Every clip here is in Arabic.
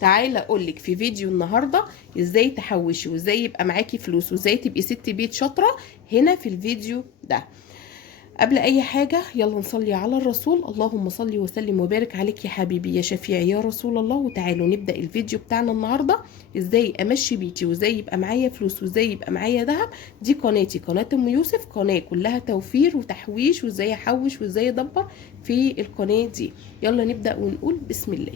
تعالى اقولك في فيديو النهارده ازاي تحوشي وازاي يبقى معاكي فلوس وازاي تبقي ست بيت شاطره هنا في الفيديو ده. قبل اي حاجه يلا نصلي على الرسول. اللهم صل وسلم وبارك عليك يا حبيبي يا شفيعي يا رسول الله. وتعالوا نبدا الفيديو بتاعنا النهارده ازاي امشي بيتي وازاي يبقى معايا فلوس وازاي يبقى معايا ذهب. دي قناتي، قناه ام يوسف، قناه كلها توفير وتحويش وازاي احوش وازاي ادبر في القناه دي. يلا نبدا ونقول بسم الله.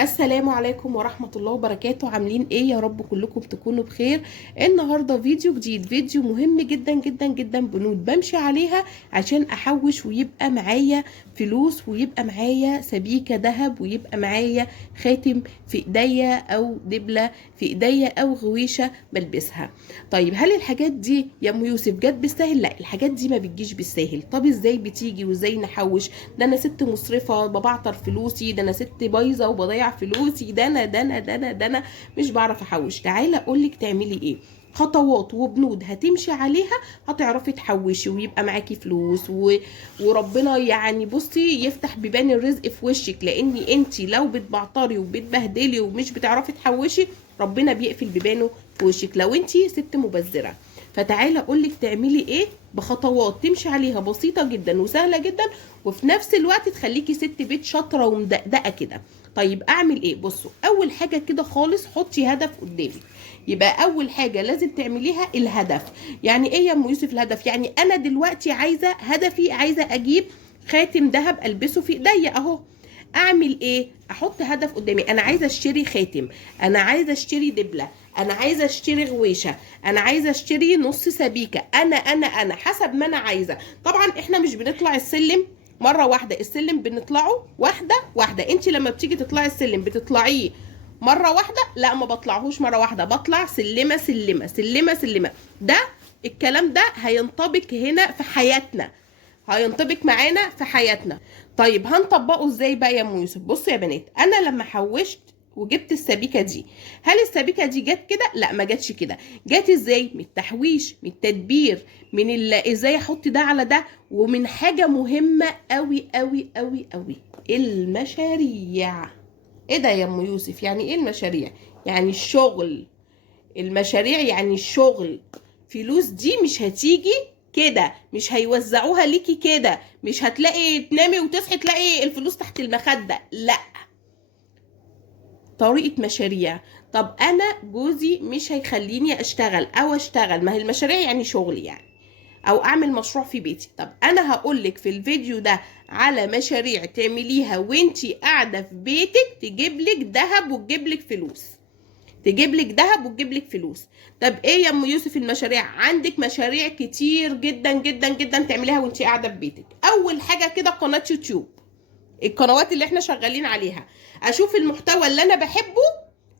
السلام عليكم ورحمة الله وبركاته. عاملين ايه؟ يا رب كلكم تكونوا بخير. النهاردة فيديو جديد، فيديو مهم جدا جدا جدا، بنود بمشي عليها عشان احوش ويبقى معايا فلوس ويبقى معايا سبيكة ذهب ويبقى معايا خاتم في ايديا او دبلة في ايديا او غويشة بلبسها. طيب هل الحاجات دي يا ام يوسف جت بالسهل؟ لا، الحاجات دي ما بتجيش بالسهل. طب ازاي بتيجي وازاي نحوش؟ ده انا ست مسرفة ببعتر فلوسي، ده انا ست بايظة وبضيع فلوسي، ده انا مش بعرف احوش. تعالى اقولك تعملي ايه، خطوات وبنود هتمشي عليها هتعرفي تحوشي ويبقى معاكي فلوس وربنا يعني بصي يفتح بيبان الرزق في وشك. لان انتي لو بتبعتري وبتبهدلي ومش بتعرفي تحوشي ربنا بيقفل بيبانه في وشك لو انتي ست مبذرة. فتعالى اقولك تعملي ايه بخطوات تمشي عليها بسيطة جدا وسهلة جدا وفي نفس الوقت تخليكي ست بيت شاطرة ومدقدقة كده. طيب اعمل ايه؟ بصوا، اول حاجة كده خالص حطي هدف قدامك. يبقى اول حاجة لازم تعمليها الهدف. يعني ايه يا ام يوسف الهدف؟ يعني انا دلوقتي عايزة هدفي، عايزة اجيب خاتم ذهب البسه في ايديا اهو. اعمل ايه؟ احط هدف قدامي. انا عايزه اشتري خاتم، انا عايزه اشتري دبله، انا عايزه اشتري غويشه، انا عايزه اشتري نص سبيكه، انا حسب ما انا عايزه. طبعا احنا مش بنطلع السلم مره واحده، السلم بنطلعه واحده واحده. انت لما بتيجي تطلعي السلم بتطلعيه مره واحده؟ لا، ما بطلعهوش مره واحده، بطلع سلمه سلمه سلمه سلمه. ده الكلام ده هينطبق هنا في حياتنا، هينطبق معانا في حياتنا. طيب هنطبقه ازاي بقى يا ام يوسف؟ بصوا يا بنات، انا لما حوشت وجبت السبيكه دي، هل السبيكه دي جت كده؟ لا، ما جاتش كده. جت ازاي؟ من التحويش، من التدبير، من ازاي احط ده على ده، ومن حاجه مهمه قوي قوي قوي قوي، المشاريع. ايه ده يا ام يوسف؟ يعني ايه المشاريع؟ يعني الشغل. المشاريع يعني الشغل. فلوس دي مش هتيجي كده، مش هيوزعوها ليكي كده، مش هتلاقي تنامي وتصحي تلاقي الفلوس تحت المخدة، لا، طريقة مشاريع. طب انا جوزي مش هيخليني اشتغل او اشتغل، ما هي المشاريع يعني شغل يعني، او اعمل مشروع في بيتي. طب انا هقولك في الفيديو ده على مشاريع تعمليها وانتي قاعدة في بيتك تجيبلك دهب وتجيبلك فلوس، تجيبلك دهب وتجيبلك فلوس. طب ايه يا ام يوسف المشاريع؟ عندك مشاريع كتير جدا جدا جدا تعمليها وانتي قاعده في بيتك. اول حاجه كده قناه يوتيوب، القنوات اللي احنا شغالين عليها، اشوف المحتوى اللي انا بحبه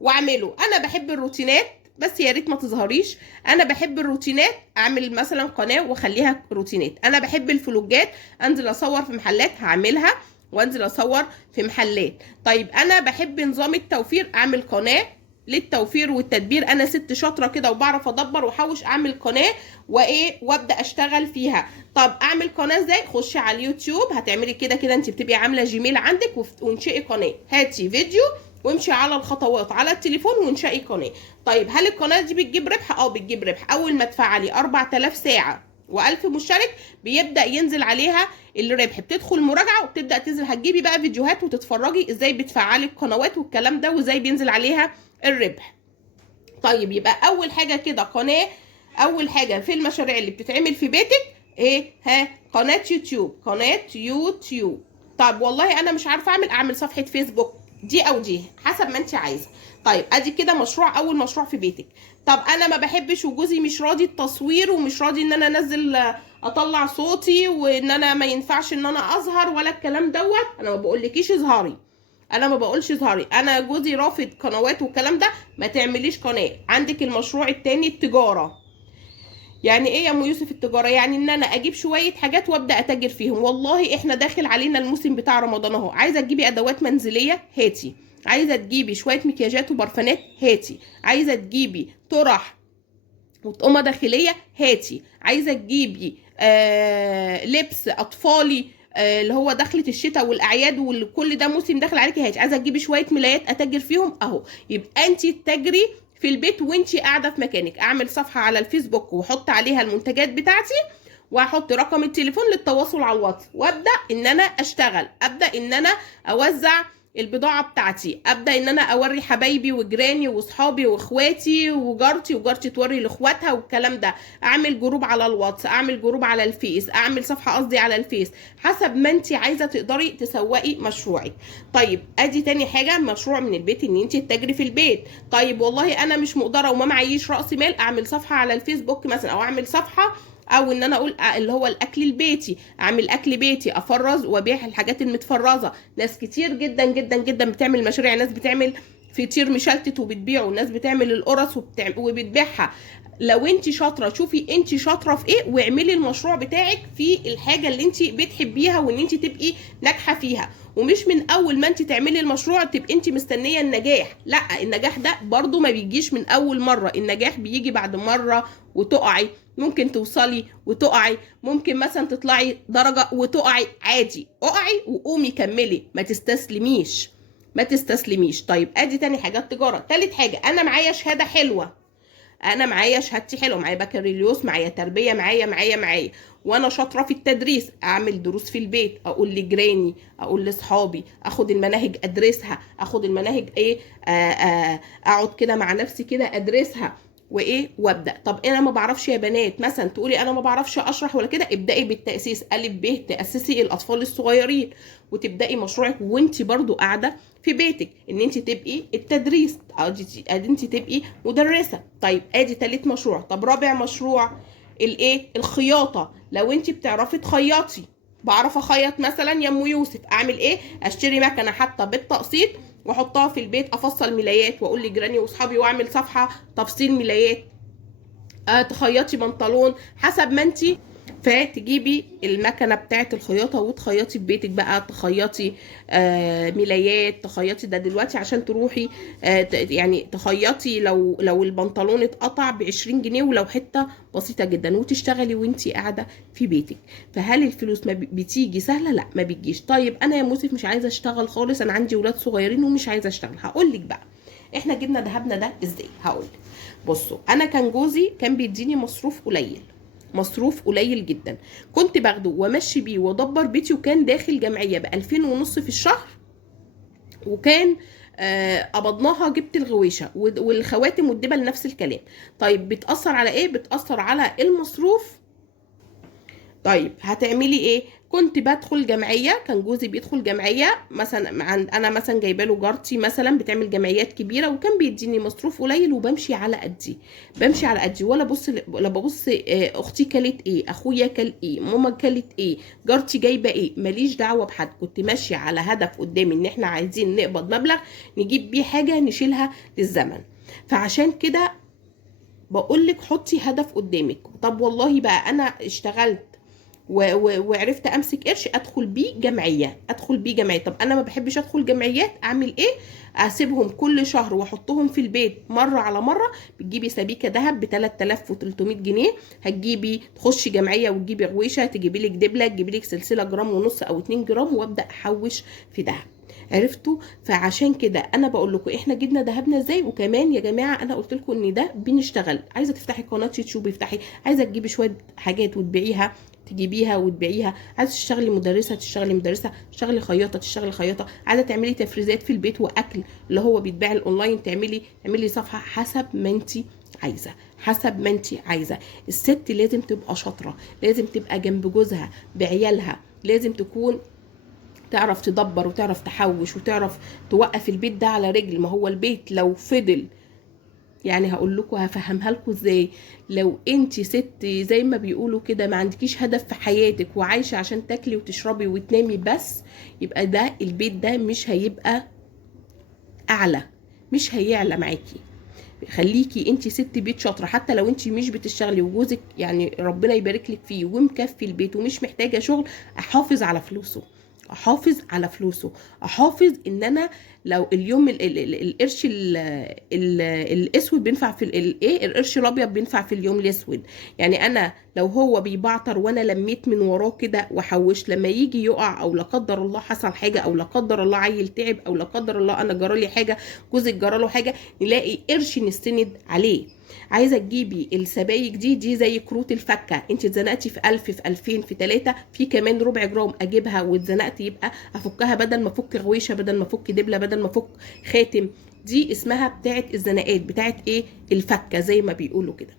واعمله. انا بحب الروتينات بس يا ريت ما تظهريش. انا بحب الروتينات، اعمل مثلا قناه واخليها روتينات. انا بحب الفلوجات، انزل اصور في محلات هعملها وانزل اصور في محلات. طيب انا بحب نظام التوفير، اعمل قناه للتوفير والتدبير. انا ست شاطره كده وبعرف ادبر واحوش، اعمل قناه وايه وابدا اشتغل فيها. طب اعمل قناه ازاي؟ خشي على اليوتيوب، هتعملي كده كده، انت بتبقي عامله جيميل عندك وانشئي قناه، هاتي فيديو وامشي على الخطوات على التليفون وانشئي قناه. طيب هل القناه دي بتجيب ربح؟ اه بتجيب ربح. اول ما تفعلي 4000 ساعه و1000 مشترك بيبدا ينزل عليها الربح، بتدخل مراجعه وبتبدا تنزل، هتجيبي بقى فيديوهات وتتفرجي ازاي بتفعلي القنوات والكلام ده وازاي بينزل عليها الربح. طيب يبقى اول حاجه كده قناه، اول حاجه في المشاريع اللي بتتعمل في بيتك ايه؟ ها، قناه يوتيوب، قناه يوتيوب. طب والله انا مش عارفه اعمل صفحه فيسبوك، دي او دي حسب ما انت عايزه. طيب ادي كده مشروع، اول مشروع في بيتك. طب انا ما بحبش وجوزي مش راضي التصوير ومش راضي ان انا انزل اطلع صوتي وان انا ما ينفعش ان انا اظهر ولا الكلام دوت. انا ما بقولكيش اظهري، انا ما بقولش اظهري، انا جوزي رافض قنوات والكلام ده، ما تعمليش قناه. عندك المشروع التاني التجاره. يعني ايه يا ام يوسف التجاره؟ يعني ان انا اجيب شويه حاجات وابدا اتاجر فيهم. والله احنا داخل علينا الموسم بتاع رمضان اهو، عايزه تجيبي ادوات منزليه هاتي، عايزه تجيبي شويه مكياجات وبرفانات هاتي، عايزه تجيبي طرح وطقمه داخليه هاتي، عايزه تجيبي لبس اطفالي اللي هو دخلة الشتاء والاعياد وكل ده موسم داخل عليكي، هاتي. عايزه تجيبي شويه ملايات اتاجر فيهم اهو. يبقى انت تجري في البيت وانت قاعده في مكانك. اعمل صفحه على الفيسبوك واحط عليها المنتجات بتاعتي، واحط رقم التليفون للتواصل على الواتس، وابدا ان انا اشتغل، ابدا ان انا اوزع البضاعه بتاعتي، ابدا ان انا اوري حبايبي وجيراني واصحابي واخواتي وجارتي، وجارتي توري لاخواتها والكلام ده. اعمل جروب على الواتس، اعمل جروب على الفيس، اعمل صفحه قصدي على الفيس، حسب ما انت عايزه تقدري تسوقي مشروعك. طيب ادي تاني حاجه، مشروع من البيت، ان انت تتاجري في البيت. طيب والله انا مش مقدره وما معيش راس مال، اعمل صفحه على الفيسبوك مثلا، او اعمل صفحه، او ان انا اقول اللي هو الاكل البيتي، اعمل اكل بيتي افرز وابيع الحاجات المتفرزه. ناس كتير جدا جدا جدا بتعمل مشاريع، ناس بتعمل فطير مشلتت وبتبيعه، وناس بتعمل القرص وبتبيعها. لو انت شاطره، شوفي انت شاطره في ايه واعملي المشروع بتاعك في الحاجه اللي انت بتحبيها وان انت تبقي ناجحه فيها. ومش من اول ما انت تعملي المشروع تبقي انت مستنيه النجاح، لا، النجاح ده برضو ما بيجيش من اول مره، النجاح بيجي بعد مره وتقعي، ممكن توصلي وتقعي، ممكن مثلا تطلعي درجه وتقعي، عادي، اقعي وقومي كملي، ما تستسلميش، ما تستسلميش. طيب ادي تاني حاجه التجاره. تالت حاجه، انا معايا شهاده حلوه، انا معايا شهادتي حلوه، معايا بكالوريوس، معايا تربيه، معايا وانا شاطره في التدريس، اعمل دروس في البيت، اقول لجيراني، اقول لاصحابي، اخد المناهج ادرسها، اخد المناهج ايه، اقعد كده مع نفسي كده ادرسها وايه وابدا. طب انا ما بعرفش يا بنات مثلا، تقولي انا ما بعرفش اشرح ولا كده، ابداي بالتاسيس، الف ب، تاسسي الاطفال الصغيرين، وتبداي مشروعك وانت برضو قاعده في بيتك، ان انت تبقي التدريس، انت تبقي مدرسه. طيب ادي تالت مشروع. طب رابع مشروع الايه، الخياطه. لو انت بتعرفي تخيطي، بعرف اخيط مثلا يا ام يوسف، اعمل ايه، اشتري مكنه حتى بالتقسيط واحطها في البيت، افصل ملايات واقول لجيراني واصحابي، واعمل صفحه تفصيل ملايات، تخيطي بنطلون حسب ما انت. فتجيبي المكنه بتاعه الخياطه وتخيطي في بيتك بقى، تخيطي ملايات، تخيطي ده دلوقتي عشان تروحي يعني تخيطي لو البنطلون اتقطع ب20 جنيه ولو حته بسيطه جدا، وتشتغلي وانتي قاعده في بيتك. فهل الفلوس ما بتيجي سهله؟ لا، ما بتجيش. طيب انا يا موسف مش عايزه اشتغل خالص، انا عندي ولاد صغيرين ومش عايزه اشتغل. هقول لك بقى احنا جبنا دهبنا ده ازاي. هقول لك، بصوا، انا كان جوزي كان بيديني مصروف قليل، مصروف قليل جدا، كنت باخده وامشي بيه وادبر بيتي، وكان داخل جمعيه ب2500 في الشهر، وكان قبضناها، جبت الغويشه والخواتم والدبل نفس الكلام. طيب بتاثر على ايه؟ بتاثر على المصروف. طيب هتعملي ايه؟ كنت بدخل جمعيه، كان جوزي بيدخل جمعيه مثلا، انا مثلا جايبه له جارتي مثلا بتعمل جمعيات كبيره، وكان بيديني مصروف قليل وبمشي على قدي، بمشي على قدي، ولا ببص اختي كلت ايه، اخويا كل ايه، ماما كلت ايه، جارتي جايبه ايه، ماليش دعوه بحد. كنت ماشيه على هدف قدامي، ان احنا عايزين نقبض مبلغ نجيب بيه حاجه نشيلها للزمن. فعشان كده بقول لك حطي هدف قدامك. طب والله بقى انا اشتغلت وعرفت امسك قرش، ادخل بيه جمعيه، ادخل بيه جمعيه. طب انا ما بحبش ادخل جمعيات، اعمل ايه؟ اسيبهم كل شهر واحطهم في البيت مره على مره. بتجيبي سبيكه ذهب ب 3300 جنيه، هتجيبي تخشي جمعيه وتجيبي غويشه، تجيبي لك دبله، تجيبي لك سلسله جرام ونص او 2 جرام، وابدا احوش في ذهب. عرفتوا؟ فعشان كده انا بقول لكم احنا جبنا ذهبنا ازاي. وكمان يا جماعه انا قلت لكم ان ده بنشتغل، عايزه تفتحي قناه يوتيوب افتحي، عايزه تجيبي شويه حاجات وتبيعيها تجيبيها وتبيعيها، عايزه تشتغلي مدرسه تشتغلي مدرسه، تشتغلي خياطه تشتغلي خياطه، عايزه تعملي تفريزات في البيت واكل اللي هو بيتباع الاونلاين، تعملي صفحه، حسب ما انت عايزه، حسب ما انت عايزه. الست لازم تبقى شاطره، لازم تبقى جنب جوزها بعيالها، لازم تكون تعرف تدبر وتعرف تحوش وتعرف توقف البيت ده على رجل. ما هو البيت لو فضل، يعني هقول لكم هفهمها لكم ازاي، لو انت ست زي ما بيقولوا كده ما عندكيش هدف في حياتك وعايشه عشان تاكلي وتشربي وتنامي بس، يبقى ده البيت ده مش هيبقى اعلى، مش هيعلى معاكي. خليكي انت ست بيت شاطره، حتى لو انت مش بتشتغلي وجوزك يعني ربنا يبارك لك فيه ومكفي البيت ومش محتاجه شغل، احافظ على فلوسه، احافظ على فلوسه، احافظ ان انا لو اليوم القرش الاسود بينفع في الايه، القرش الابيض بينفع في اليوم الاسود. يعني انا لو هو بيبعتر وانا لميت من وراه كده وحوشت، لما يجي يقع او لا قدر الله حصل حاجه، او لا قدر الله عيل تعب، او لا قدر الله انا جرالي حاجه، جوزك جراله حاجه، نلاقي قرش نستند عليه. عايزه تجيبي السبايك دي زي كروت الفكه، انت اتزنقتي في 1000 في 2000 في 3، في كمان ربع جرام اجيبها واتزنقتي، يبقى افكها بدل ما افك غويشه، بدل ما افك دبله، بدل ما افك خاتم. دي اسمها بتاعه الزنقات، بتاعه ايه، الفكه زي ما بيقولوا كده.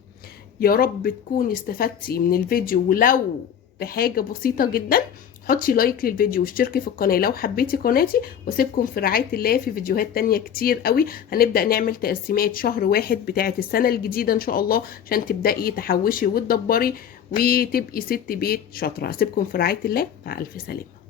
يا رب تكوني استفدتي من الفيديو، ولو بحاجه بسيطه جدا حطي لايك للفيديو واشتركي في القناه لو حبيتي قناتي، واسيبكم في رعايه الله في فيديوهات تانية كتير قوي. هنبدا نعمل تقسيمات شهر واحد بتاعه السنه الجديده ان شاء الله، عشان تبداي تحوشي وتدبري وتبقي ست بيت شاطره. اسيبكم في رعايه الله، مع الف سلامه.